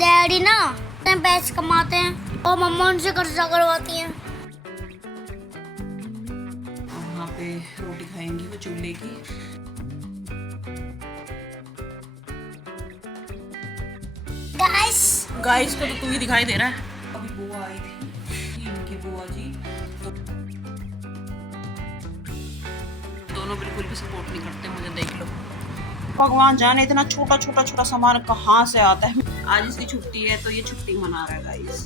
Daddy ना पैसे कमाते हैं और मम्मा उनसे कर्जा करवाती हैं। वहाँ पे रोटी खाएंगी वो चूल्हे की। गाइस को तो तू ही दिखाई दे रहा है। अभी बुआ आई थी, इनकी बुआ जी, तो दोनों बिल्कुल भी सपोर्ट नहीं करते मुझे, देख लो। भगवान जाने इतना छोटा छोटा छोटा सामान कहाँ से आता है। आज इसकी छुट्टी है तो ये छुट्टी मना रहा है guys.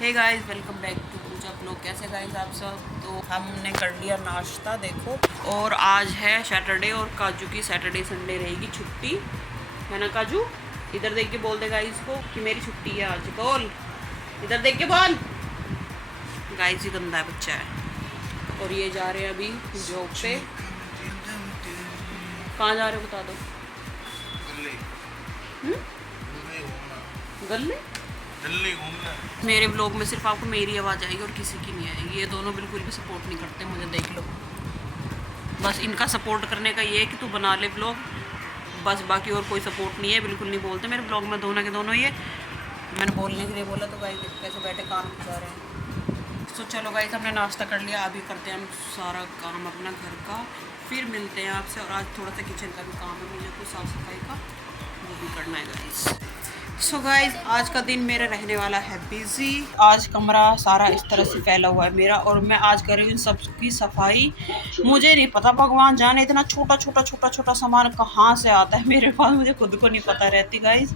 Hey guys, welcome back to Puja blog. कैसे गाइस आप सब? तो हमने कर लिया नाश्ता, देखो। और आज है सैटरडे और काजू की सैटरडे संडे रहेगी छुट्टी, है ना काजू? इधर देख के बोल दे गाइस को कि मेरी छुट्टी है आज। बोल, इधर देख के बोल। गाइस ही गंदा है बच्चा है। और ये जा रहे हैं अभी जॉब पे। कहाँ जा रहे हो बता दो। गले मेरे ब्लॉग में सिर्फ आपको मेरी आवाज़ आएगी और किसी की नहीं आएगी। ये दोनों बिल्कुल भी सपोर्ट नहीं करते मुझे, देख लो। बस इनका सपोर्ट करने का ये है कि तू बना ले ब्लॉग, बस। बाकी और कोई सपोर्ट नहीं है, बिल्कुल नहीं बोलते मेरे ब्लॉग में। दोनों के दोनों ये मैंने बोलने के लिए बोला तो गाइस कैसे बैठे काम कर रहे हैं। तो चलो गाइस, हमने नाश्ता कर लिया, अभी करते हैं हम सारा काम अपना घर का, फिर मिलते हैं आपसे। और आज थोड़ा सा किचन का भी काम है मुझे, कुछ साफ़ सफाई का, वो भी करना है गाइस। सो गाइज, आज का दिन मेरा रहने वाला है बिजी। आज कमरा सारा इस तरह से फैला हुआ है मेरा, और मैं आज कर रही हूँ सबकी सफाई। मुझे नहीं पता, भगवान जाने इतना छोटा छोटा छोटा छोटा सामान कहाँ से आता है मेरे पास, मुझे खुद को नहीं पता रहती गाइज।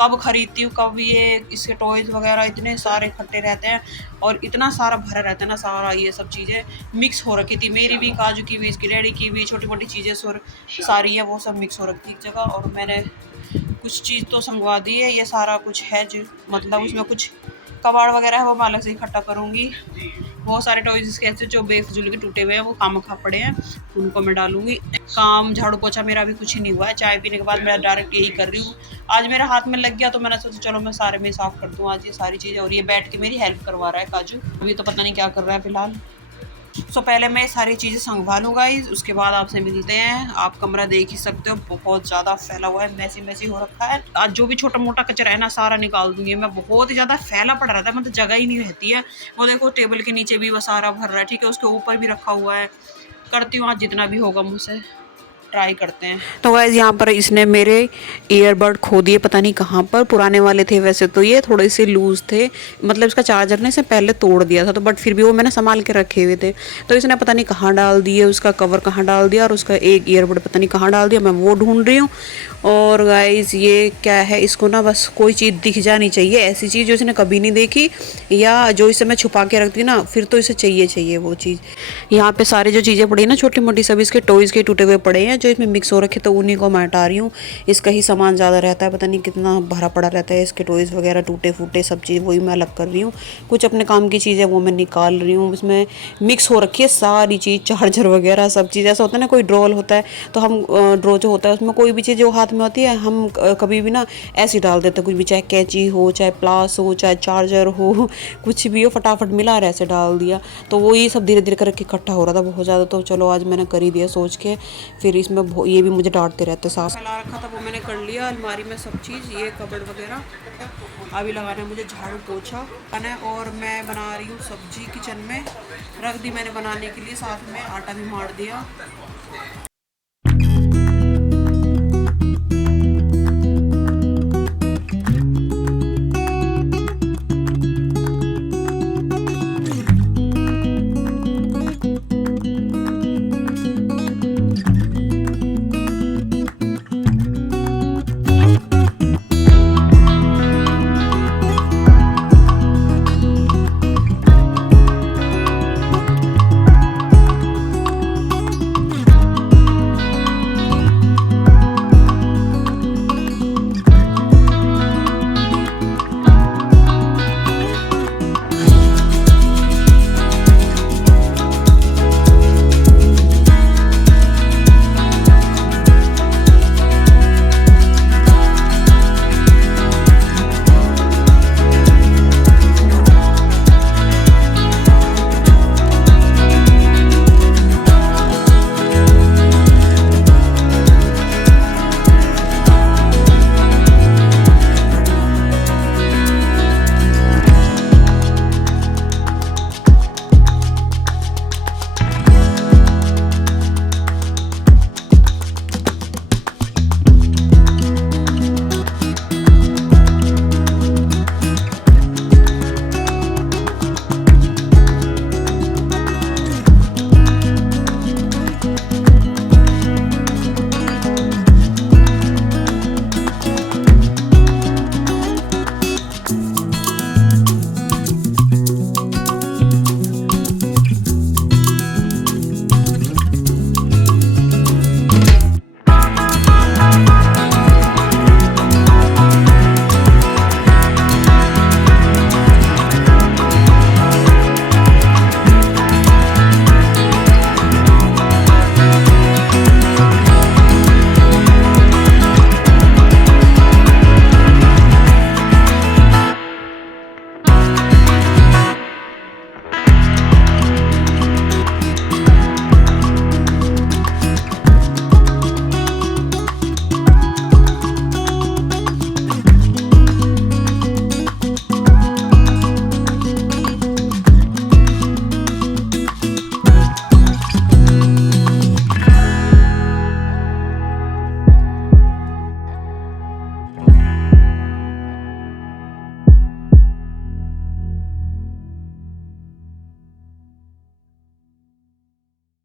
कब खरीदती हूँ, कब ये इसके टॉयज़ वगैरह इतने सारे इकट्ठे रहते हैं और इतना सारा भरा रहता है ना सारा। ये सब चीज़ें मिक्स हो रखी थी, मेरी भी, काजू की भी, इसकी डैडी की भी, छोटी मोटी चीज़ें सारी है वो सब मिक्स हो रखी थी एक जगह। और मैंने कुछ चीज़ तो संगवा दी है, ये सारा कुछ है जो मतलब उसमें कुछ कबाड़ वगैरह है वो मैं अलग से इकट्ठा करूँगी। बहुत सारे टॉयज़ इसके ऐसे जो बेफजूल के टूटे हुए हैं वो काम खा पड़े हैं, उनको मैं डालूंगी। काम झाड़ू पोछा मेरा अभी कुछ नहीं हुआ है, चाय पीने के बाद मैं डायरेक्ट यही कर रही हूँ। आज मेरा हाथ में लग गया तो मैंने सोचा चलो मैं सारे में साफ़ कर दूँ आज ये सारी चीज़ें। और ये बैठ के मेरी हेल्प करवा रहा है काजू, अभी तो पता नहीं क्या कर रहा है फ़िलहाल। सो पहले मैं सारी चीज़ें संभा लूँगा, उसके बाद आपसे मिलते हैं। आप कमरा देख ही सकते हो, बहुत ज़्यादा फैला हुआ है, मैसी मैसी हो रखा है। आज जो भी छोटा मोटा कचरा है ना सारा निकाल दूँगी मैं। बहुत ही ज़्यादा फैला पड़ रहा था, मतलब जगह ही नहीं रहती है। वो देखो टेबल के नीचे भी वो सारा भर रहा है, ठीक है, उसके ऊपर भी रखा हुआ है। करती हूँ आज जितना भी होगा मुझसे, ट्राई करते हैं। तो गाइस, यहाँ पर इसने मेरे ईयरबड खो दिए, पता नहीं कहाँ पर। पुराने वाले थे वैसे तो, ये थोड़े से लूज़ थे, मतलब इसका चार्जर ने से पहले तोड़ दिया था तो, बट फिर भी वो मैंने संभाल के रखे हुए थे। तो इसने पता नहीं कहाँ डाल दिए, उसका कवर कहाँ डाल दिया और उसका एक ईयरबड पता नहीं कहाँ डाल दिया, मैं वो ढूंढ रही हूँ। और गाइस ये क्या है, इसको ना बस कोई चीज़ दिख जानी चाहिए, ऐसी चीज़ जो इसने कभी नहीं देखी, या जो इसे मैं छुपा के रखती ना फिर तो इसे चाहिए वो चीज़। यहाँ पे सारी जो चीज़ें पड़ी ना छोटी मोटी, सब इसके टॉयज़ के टूटे हुए पड़े हैं जो इसमें मिक्स हो रखे, तो उन्हीं को मैं हटा रही हूँ। इसका ही सामान ज़्यादा रहता है, पता नहीं कितना भरा पड़ा रहता है, इसके टॉयज़ वगैरह टूटे फूटे सब चीज़ वही मैं अलग कर रही हूँ। कुछ अपने काम की चीज़ें वो मैं निकाल रही हूँ, इसमें मिक्स हो रखी है सारी चीज़, चार्जर वगैरह सब चीज़। ऐसा होता है ना, कोई ड्रॉल होता है तो हम ड्रॉ जो होता है उसमें कोई भी चीज़ जो हाथ में होती है हम कभी भी ना ऐसे डाल देते हैं, कुछ भी, चाहे कैंची हो, चाहे प्लास हो, चाहे चार्जर हो, कुछ भी हो, फटाफट मिला और ऐसे डाल दिया। तो वो ये सब धीरे धीरे करके इकट्ठा हो रहा था बहुत ज़्यादा। तो चलो आज मैंने कर ही दिया सोच के, फिर इसमें ये भी मुझे डांटते रहते साफ फैला रखा था वो मैंने कर लिया अलमारी में सब चीज़, ये कबर्ड वगैरह। अभी लगाना है मुझे झाड़ू पोछा है, और मैं बना रही हूँ सब्जी किचन में रख दी मैंने बनाने के लिए, साथ में आटा भी मार दिया।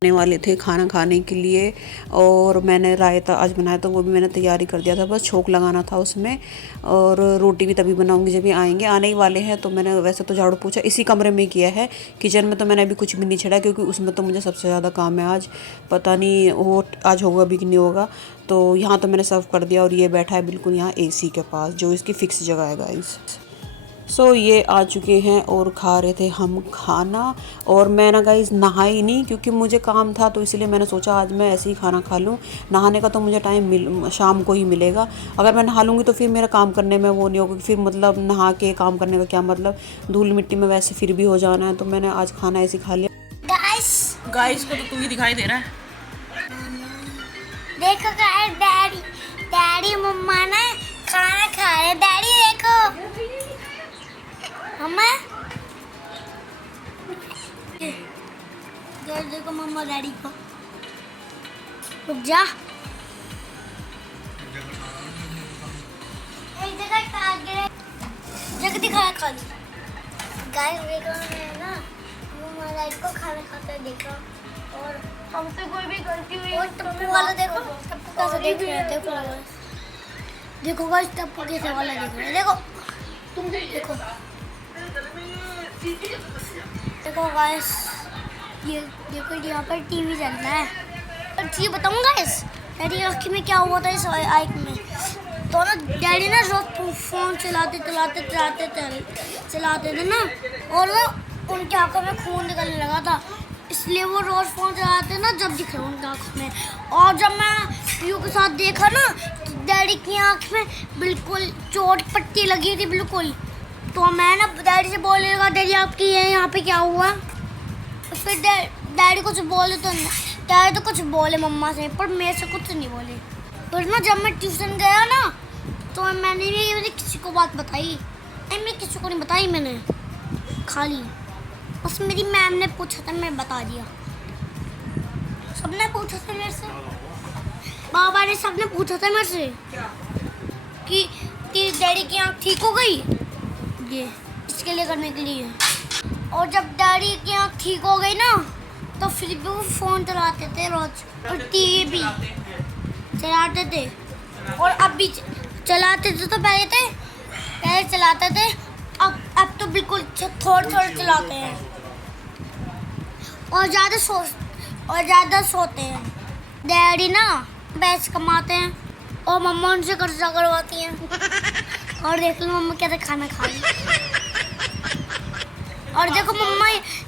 आने वाले थे खाना खाने के लिए और मैंने रायता आज बनाया तो वो भी मैंने तैयारी कर दिया था, बस छोंक लगाना था उसमें। और रोटी भी तभी बनाऊंगी जब ये आएंगे, आने ही वाले हैं। तो मैंने वैसे तो झाड़ू पोछा इसी कमरे में किया है, किचन में तो मैंने अभी कुछ भी नहीं छेड़ा क्योंकि उसमें तो मुझे सबसे ज़्यादा काम है आज। पता नहीं वो आज होगा भी कि नहीं होगा। तो यहाँ तो मैंने सर्व कर दिया और ये बैठा है बिल्कुल यहाँ AC के पास, जो इसकी फ़िक्स जगह है गाइस। सो ये आ चुके हैं और खा रहे थे हम खाना। और मैं ना गाइस नहाई नहीं क्योंकि मुझे काम था, तो इसलिए मैंने सोचा आज मैं ऐसे ही खाना खा लूँ। नहाने का तो मुझे टाइम शाम को ही मिलेगा। अगर मैं नहा लूँगी तो फिर मेरा काम करने में वो नहीं होगा, फिर मतलब नहा के काम करने का क्या मतलब, धूल मिट्टी में वैसे फिर भी हो जाना है। तो मैंने आज खाना ऐसे खा लिया। गाइस को तो तू ही दिखाई दे रहा है। देखो गाइस, डैडी मम्मा ना खाना खा रहे। डैडी देखो मम्मा, देखो मम्मा डैडी को। रुक जा, एक जगह दिखाया खाली। गाइस देखो मैं ना मम्मा डैडी को खाना खाते देखा और हमसे कोई भी गलती हुई। और टप्पू वाला देखो, टप्पू कैसे देख रहे हैं। देखो गाइस, टप्पू कैसे वाला देख रहे हैं। देखो तुम देखो, देखो गाइस, ये देखो यहाँ पर टीवी चल रहा है। और चीज बताऊँ गाइस, डैडी आँख में क्या हुआ था इस आँख में। तो ना डैडी ना रोज फोन चलाते थे ना, और ना उनकी आँखों में खून निकलने लगा था, इसलिए वो रोज फोन चलाते ना जब दिखे उनकी आँख में। और जब मैं पीयू के साथ देखा ना तो डैडी की आँख में बिल्कुल चोट पट्टी लगी थी बिल्कुल। तो मैं ना डैडी से बोलने लगा, डैडी आपकी यहाँ पे क्या हुआ। फिर डैडी कुछ बोले तो डैडी तो कुछ बोले मम्मा से, पर मेरे से कुछ नहीं बोले। फिर ना जब मैं ट्यूशन गया ना तो मैंने किसी को बात बताई नहीं, मैं किसी को नहीं बताई मैंने, खाली बस मेरी मैम ने पूछा था मैं बता दिया। सबने पूछा था मेरे से, बाबा ने सबने पूछा था मेरे से कि डैडी की आँख ठीक हो गई, ये इसके लिए करने के लिए। और जब डैडी की आँख ठीक हो गई ना तो फिर भी वो फ़ोन चलाते थे रोज, और टीवी भी चलाते थे, और अब भी चलाते थे। तो पहले चलाते थे, अब तो बिल्कुल थोड़ा चलाते हैं और ज़्यादा सोते हैं। डैडी ना पैसे कमाते हैं और मम्मा उनसे कर्जा करवाती हैं। और देख लो मम्मा कैसे खाना खा रही। और देखो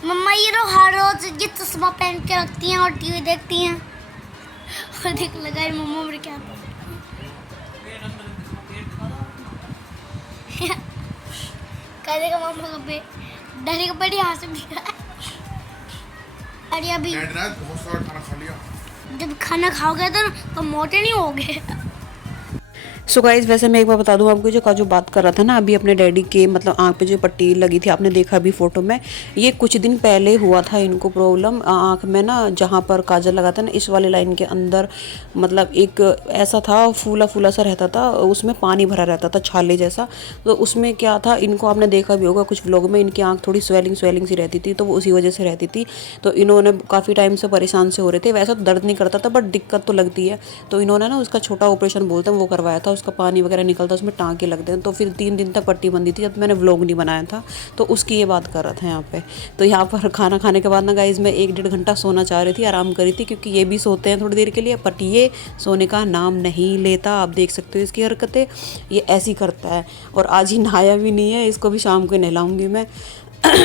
मम्मा ये लोग हर रोज ये चश्मा पहन के रखती हैं और टीवी देखती हैं। और देख लगा मम्मा मेरे क्या करेगा मम्मा का डैडी का बड़ी हाथ से बिगड़ा। अरे अभी बहुत सारा खाना खा लिया। जब खाना खाओगे तो मोटे नहीं होगे। सो गाइस, वैसे मैं एक बार बता दूं आपको, जो बात कर रहा था ना अभी अपने डैडी के मतलब आँख पे जो पट्टी लगी थी, आपने देखा अभी फोटो में, ये कुछ दिन पहले हुआ था इनको प्रॉब्लम आँख में ना, जहाँ पर काजल लगा था ना इस वाली लाइन के अंदर, मतलब एक ऐसा था फूला सा रहता था, उसमें पानी भरा रहता था छाले जैसा। तो उसमें क्या था, इनको आपने देखा भी होगा कुछ व्लॉग में, इनकी आँख थोड़ी स्वेलिंग सी रहती थी, तो वो उसी वजह से रहती थी। तो इन्होंने काफ़ी टाइम से परेशान से हो रहे थे। वैसा तो दर्द नहीं करता था बट दिक्कत तो लगती है। तो इन्होंने ना उसका छोटा ऑपरेशन बोलते हैं वो करवाया था, उसका पानी वगैरह निकलता, उसमें टाँके लगते हैं। तो फिर 3 दिन तक पट्टी बंदी थी, जब मैंने व्लॉग नहीं बनाया था, तो उसकी ये बात कर रहा था यहाँ पे। तो यहाँ पर खाना खाने के बाद ना गाइस मैं 1-1.5 घंटा सोना चाह रही थी, आराम करी थी, क्योंकि ये भी सोते हैं थोड़ी देर के लिए, बट ये सोने का नाम नहीं लेता। आप देख सकते हो इसकी हरकतें, ये ऐसी करता है। और आज ही नहाया भी नहीं है, इसको भी शाम को नहलाऊंगी मैं।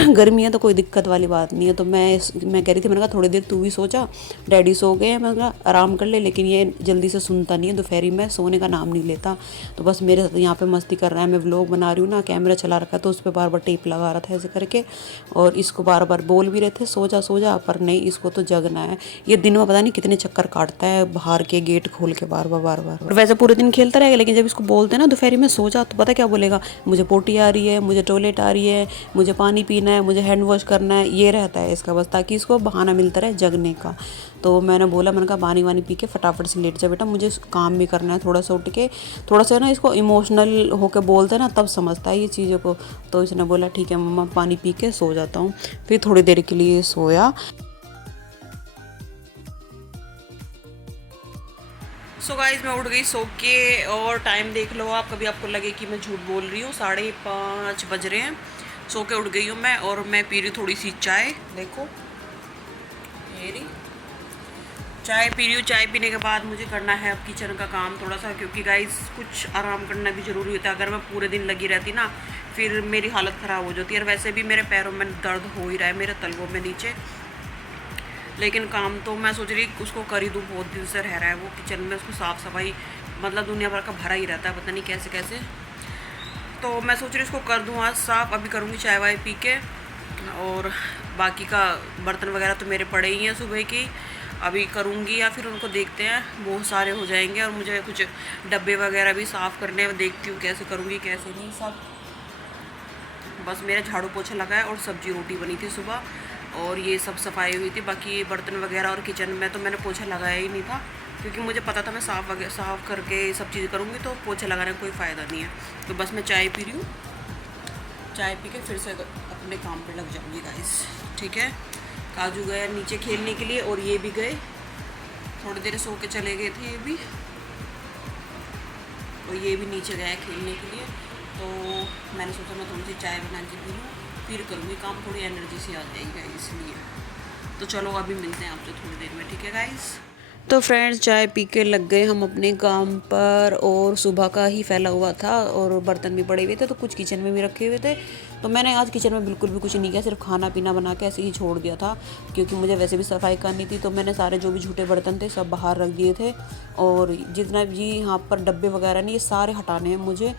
गर्मी है तो कोई दिक्कत वाली बात नहीं है। तो मैं कह रही थी, मैंने कहा थोड़ी देर तू भी सो जा, डैडी सो गए हैं, मैंने कहा आराम कर ले, लेकिन ये जल्दी से सुनता नहीं है, दोपहरी में सोने का नाम नहीं लेता। तो बस मेरे साथ यहाँ पे मस्ती कर रहा है। मैं व्लॉग बना रही हूँ ना, कैमरा चला रखा है, तो उस पर बार बार टेप लगा रहा था ऐसे करके, और इसको बार बार बोल भी रहे थे सो जा, पर नहीं, इसको तो जगना है। ये दिन में पता नहीं कितने चक्कर काटता है बाहर के गेट खोल के बार बार। और वैसे पूरे दिन खेलता रहेगा, लेकिन जब इसको बोलते हैं ना दोपहरी में सो जा, तो पता क्या बोलेगा, मुझे पोटी आ रही है, मुझे टॉयलेट आ रही है, मुझे पानी पीना है, मुझे हैंड वॉश करना है, ये रहता है इसका बस, ताकि इसको बहाना मिलता रहे जगने का। तो मैंने कहा पानी वानी पी के फटाफट से लेट जा बेटा, मुझे काम भी करना है। थोड़ा सा उठ के थोड़ा सा ना इसको इमोशनल होकर बोलते हैं ना, तब समझता है ये चीज़ों को। तो इसने बोला ठीक है मम्मा, पानी पी के सो जाता हूँ। फिर थोड़ी देर के लिए सोया। सो गाइस मैं उठ गई सो के, और टाइम देख लो आप, कभी आपको लगे कि मैं झूठ बोल रही हूँ, 5:30 बज रहे हैं। सो के उठ गई हूँ मैं, और मैं पी रही हूँ थोड़ी सी चाय। देखो मेरी चाय पी रही हूँ। चाय पीने के बाद मुझे करना है अब किचन का काम थोड़ा सा, क्योंकि गाइस कुछ आराम करना भी ज़रूरी होता है। अगर मैं पूरे दिन लगी रहती ना, फिर मेरी हालत ख़राब हो जाती है। और वैसे भी मेरे पैरों में दर्द हो ही रहा है, मेरे तलवों में नीचे। लेकिन काम तो मैं सोच रही उसको कर ही दूँ, बहुत दिन से रह रहा है वो किचन में, उसको साफ़ सफाई मतलब दुनिया भर का भरा ही रहता है, पता नहीं कैसे कैसे। तो मैं सोच रही उसको कर दूँ आज साफ़। अभी करूँगी चाय वाय पी के, और बाकी का बर्तन वगैरह तो मेरे पड़े ही हैं सुबह की, अभी करूँगी, या फिर उनको देखते हैं, बहुत सारे हो जाएंगे। और मुझे कुछ डब्बे वगैरह भी साफ़ करने हैं, देखती हूँ कैसे करूँगी कैसे नहीं सब। बस मेरा झाड़ू पोछा लगा है, और सब्जी रोटी बनी थी सुबह, और ये सब सफाई हुई थी। बाकी बर्तन वगैरह और किचन में तो मैंने पोछा लगाया ही नहीं था, क्योंकि मुझे पता था मैं साफ़ करके सब चीज़ करूँगी, तो पोछा लगाने का कोई फ़ायदा नहीं है। तो बस मैं चाय पी रही हूँ, चाय पी के फिर से अपने काम पे लग जाऊँगी गाइस, ठीक है। काजू गए नीचे खेलने के लिए, और ये भी गए, थोड़ी देर सो के चले गए थे ये भी, और ये भी नीचे गया खेलने के लिए। तो मैंने सोचा मैं थोड़ी सी चाय बना के पी लूँ, फिर करूँगी काम, थोड़ी एनर्जी सी आ जाएगी इसलिए। तो चलो अभी मिलते हैं आपसे थोड़ी देर में, ठीक है गाइस। तो फ्रेंड्स चाय पी के लग गए हम अपने काम पर, और सुबह का ही फैला हुआ था, और बर्तन भी पड़े हुए थे, तो कुछ किचन में भी रखे हुए थे। तो मैंने आज किचन में बिल्कुल भी कुछ नहीं किया, सिर्फ खाना पीना बना के ऐसे ही छोड़ दिया था, क्योंकि मुझे वैसे भी सफाई करनी थी। तो मैंने सारे जो भी झूठे बर्तन थे सब बाहर रख दिए थे, और जितना भी यहाँ पर डब्बे वगैरह नहीं, ये सारे हटाने हैं मुझे।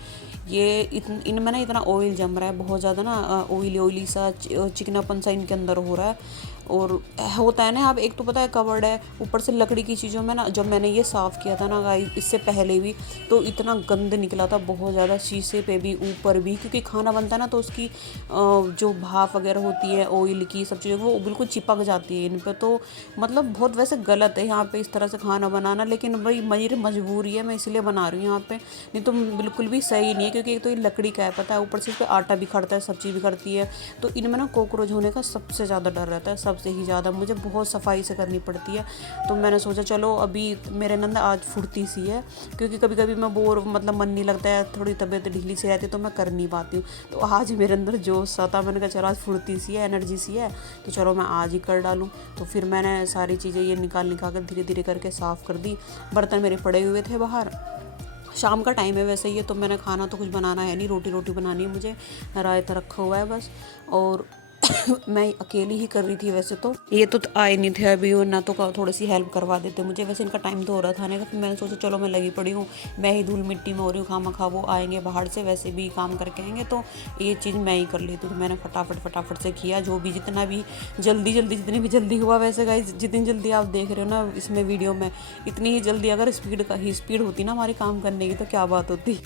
ये इनमें ना इतना ऑयल जम रहा है बहुत ज़्यादा ना, ऑयली सा चिकनापन सा इनके अंदर हो रहा है। और होता है ना, अब एक तो पता है कवर्ड है, ऊपर से लकड़ी की चीज़ों में ना, जब मैंने ये साफ़ किया था ना गाइस इससे पहले भी, तो इतना गंद निकला था बहुत ज़्यादा, शीशे पे भी ऊपर भी, क्योंकि खाना बनता है ना तो उसकी जो भाप वगैरह होती है ऑयल की, सब चीज़ें वो बिल्कुल चिपक जाती है इन पर। तो मतलब बहुत वैसे गलत है यहाँ पे इस तरह से खाना बनाना, लेकिन भाई मेरी मजबूरी है, मैं इसलिए बना रही हूँ यहाँ पे, नहीं तो बिल्कुल भी सही नहीं है। क्योंकि एक तो ये लकड़ी का है पता है, ऊपर से इस पर आटा भी खड़ता है, सब्जी भी खड़ती है, तो इनमें ना कॉकरोच होने का सबसे ज़्यादा डर रहता है, सबसे ही ज़्यादा। मुझे बहुत सफाई से करनी पड़ती है। तो मैंने सोचा चलो अभी मेरे नंद आज फुर्ती सी है, क्योंकि कभी कभी मैं बोर मतलब मन नहीं लगता है, थोड़ी तबीयत ढीली सी रहती है, तो मैं कर नहीं पाती हूँ। तो आज मेरे अंदर जोश सा था, मैंने कहा चलो आज फुर्ती सी है, एनर्जी सी है, तो चलो मैं आज ही कर डालूँ। तो फिर मैंने सारी चीज़ें ये निकाल कर धीरे धीरे करके साफ़ कर दी। बर्तन मेरे पड़े हुए थे बाहर, शाम का टाइम है वैसे ये, तो मैंने खाना तो कुछ बनाना है नहीं, रोटी बनानी है मुझे, रायता रखा हुआ है बस। और मैं अकेली ही कर रही थी वैसे तो, ये तो आए नहीं थे अभी, और ना तो थोड़ी सी हेल्प करवा देते मुझे, वैसे इनका टाइम तो हो रहा था आने का। फिर मैंने सोचा चलो मैं लगी पड़ी हूँ, मैं ही धूल मिट्टी में हो रही हूँ, खामा वो आएंगे बाहर से, वैसे भी काम करके आएंगे, तो ये चीज़ मैं ही कर लेती हूँ। तो मैंने फटाफट से किया, जो भी जितना भी जितनी भी जल्दी हुआ। वैसे गाइस जितनी जल्दी आप देख रहे हो ना इसमें वीडियो में, इतनी ही जल्दी अगर स्पीड होती ना हमारी काम करने की, तो क्या बात होती।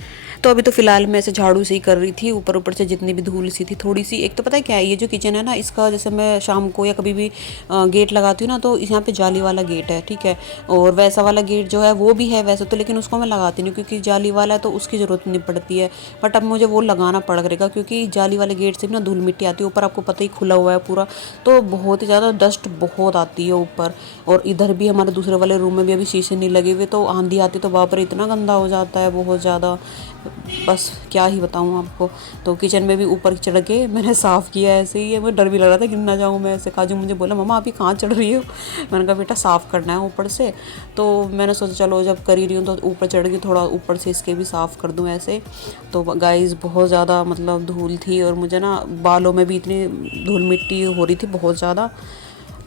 तो अभी तो फिलहाल मैं ऐसे झाड़ू से ही कर रही थी, ऊपर से जितनी भी धूल सी थी थोड़ी सी। एक तो पता है क्या है, ये जो किचन है ना इसका, जैसे मैं शाम को या कभी भी गेट लगाती हूँ ना, तो यहाँ पे जाली वाला गेट है, ठीक है, और वैसा वाला गेट जो है वो भी है वैसे तो, लेकिन उसको मैं लगाती नहीं क्योंकि जाली वाला है तो उसकी ज़रूरत नहीं पड़ती है। बट अब मुझे वो लगाना पड़ेगा, क्योंकि जाली वाले गेट से भी ना धूल मिट्टी आती है, ऊपर आपको पता ही खुला हुआ है पूरा, तो बहुत ही ज़्यादा डस्ट बहुत आती है ऊपर। और इधर भी हमारे दूसरे वाले रूम में भी अभी शीशे नहीं लगे हुए, तो आंधी आती तो बाप रे इतना गंदा हो जाता है बहुत ज़्यादा, बस क्या ही बताऊँ आपको। तो किचन में भी ऊपर चढ़ के मैंने साफ़ किया ऐसे ही है, मुझे डर भी लग रहा था गिर ना जाऊँ मैं ऐसे। काजू मुझे बोला मम्मा अभी कहाँ चढ़ रही हो, मैंने कहा बेटा साफ़ करना है ऊपर से। तो मैंने सोचा चलो जब कर ही रही हूँ तो ऊपर चढ़ के थोड़ा ऊपर से इसके भी साफ़ कर दूँ ऐसे। तो गाइस बहुत ज़्यादा मतलब धूल थी, और मुझे ना बालों में भी इतनी धूल मिट्टी हो रही थी बहुत ज़्यादा।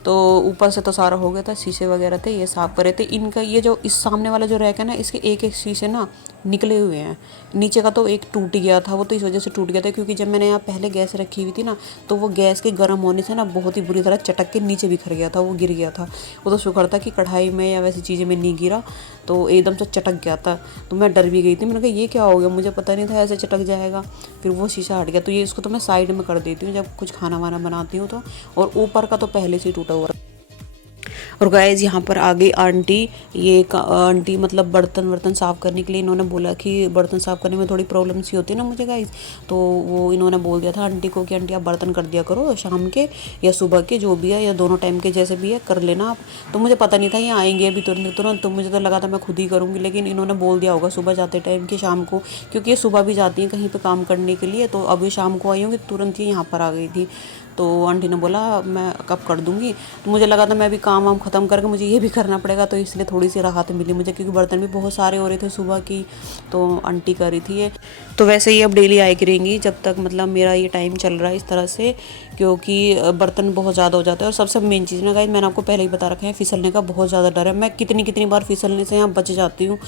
तो ऊपर से तो सारा हो गया था, शीशे वगैरह थे ये साफ़ करे थे। इनका ये जो इस सामने वाला जो रैक है ना, इसके एक शीशे ना निकले हुए हैं, नीचे का तो एक टूट गया था, वो तो इस वजह से टूट गया था क्योंकि जब मैंने यहाँ पहले गैस रखी हुई थी ना, तो वो गैस के गर्म होने से ना बहुत ही बुरी तरह चटक के नीचे बिखर गया था, वो गिर गया था। वो तो शुक्र था कि कढ़ाई में या वैसी चीज़ें में नहीं गिरा, तो एकदम से चटक गया था। तो मैं डर भी गई थी, मैंने कहा ये क्या हो गया, मुझे पता नहीं था ऐसे चटक जाएगा। फिर वो शीशा हट गया। तो ये इसको तो मैं साइड में कर देती हूँ जब कुछ खाना वाना बनाती हूँ तो। और ऊपर का तो पहले से ही टूटा हुआ। और गाइस यहाँ पर आ गई आंटी। आंटी मतलब बर्तन वर्तन साफ़ करने के लिए इन्होंने बोला कि बर्तन साफ़ करने में थोड़ी प्रॉब्लम सी होती है ना मुझे गाइस, तो वो इन्होंने बोल दिया था आंटी को कि आंटी आप बर्तन कर दिया करो शाम के या सुबह के, जो भी है, या दोनों टाइम के जैसे भी है कर लेना आप। तो मुझे पता नहीं था ये आएंगे अभी तुरंत तुरंत, तो मुझे तो लगा था मैं खुद ही करूँगी, लेकिन इन्होंने बोल दिया होगा सुबह जाते टाइम कि शाम को, क्योंकि ये सुबह भी जाती हैं कहीं पर काम करने के लिए, तो अभी शाम को आई होंगी, तुरंत ही यहाँ पर आ गई थी। तो आंटी ने बोला मैं कब कर दूंगी, तो मुझे लगा था मैं भी काम वाम ख़त्म करके मुझे ये भी करना पड़ेगा, तो इसलिए थोड़ी सी राहत मिली मुझे, क्योंकि बर्तन भी बहुत सारे हो रहे थे सुबह की, तो आंटी कर रही थी ये। तो वैसे ही अब डेली आए करेंगी जब तक मतलब मेरा ये टाइम चल रहा है इस तरह से, क्योंकि बर्तन बहुत ज़्यादा हो जाते हैं। और सबसे मेन चीज़ ना गाइस, मैंने आपको पहले ही बता रखा है, फिसलने का बहुत ज़्यादा डर है। मैं कितनी बार फिसलने से यहाँ बच जाती हूँ,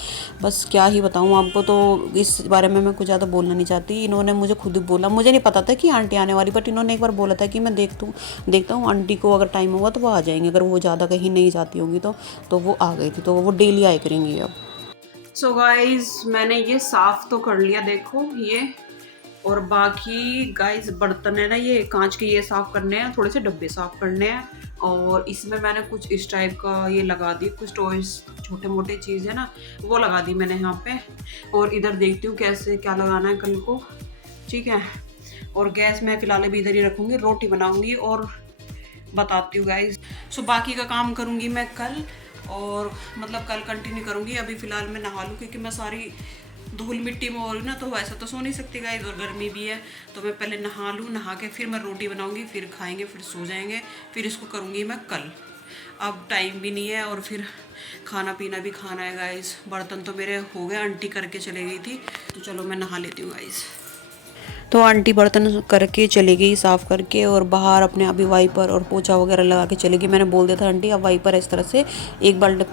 बस क्या ही बताऊँ आपको। तो इस बारे में मैं कुछ ज़्यादा बोलना नहीं चाहती। इन्होंने मुझे खुद ही बोला, मुझे नहीं पता था कि आंटी आने वाली, बट इन्होंने एक बार बोला था कि मैं देखता हूँ आंटी को अगर टाइम होगा तो वो आ जाएंगे, अगर वो ज़्यादा कहीं नहीं जाती होंगी तो वो आ गई थी, तो वो डेली आए करेंगी अब। सो गाइज मैंने ये साफ़ तो कर लिया, देखो ये, और बाकी गाइस बर्तन है ना, ये कांच के ये साफ़ करने हैं, थोड़े से डब्बे साफ़ करने हैं, और इसमें मैंने कुछ इस टाइप का ये लगा दी, कुछ टॉयस छोटे मोटे चीज़ है ना वो लगा दी मैंने यहाँ पे। और इधर देखती हूँ कैसे क्या लगाना है कल को, ठीक है। और गैस मैं फ़िलहाल अभी इधर ही रखूँगी, रोटी बनाऊँगी और बताती हूँ गाइस। सो बाकी का काम करूँगी मैं कल, और मतलब कल कंटिन्यू करूँगी। अभी फ़िलहाल मैं नहा लूँ, क्योंकि मैं सारी धूल मिट्टी में हो रही ना, तो वैसा तो सो नहीं सकती गाइस, और गर्मी भी है, तो मैं पहले नहा लूँ, नहा के फिर मैं रोटी बनाऊँगी, फिर खाएँगे, फिर सो जाएँगे, फिर इसको करूँगी मैं कल। अब टाइम भी नहीं है और फिर खाना पीना भी खाना है गाइस। बर्तन तो मेरे हो गए, आंटी करके चले गई थी, तो चलो मैं नहा लेती हूँ गाइस। तो आंटी बर्तन करके चली गई साफ़ करके, और बाहर अपने अभी वाइपर और पोछा वगैरह लगा के चली गई। मैंने बोल दिया था आंटी आप वाइपर इस तरह से एक बाल्टी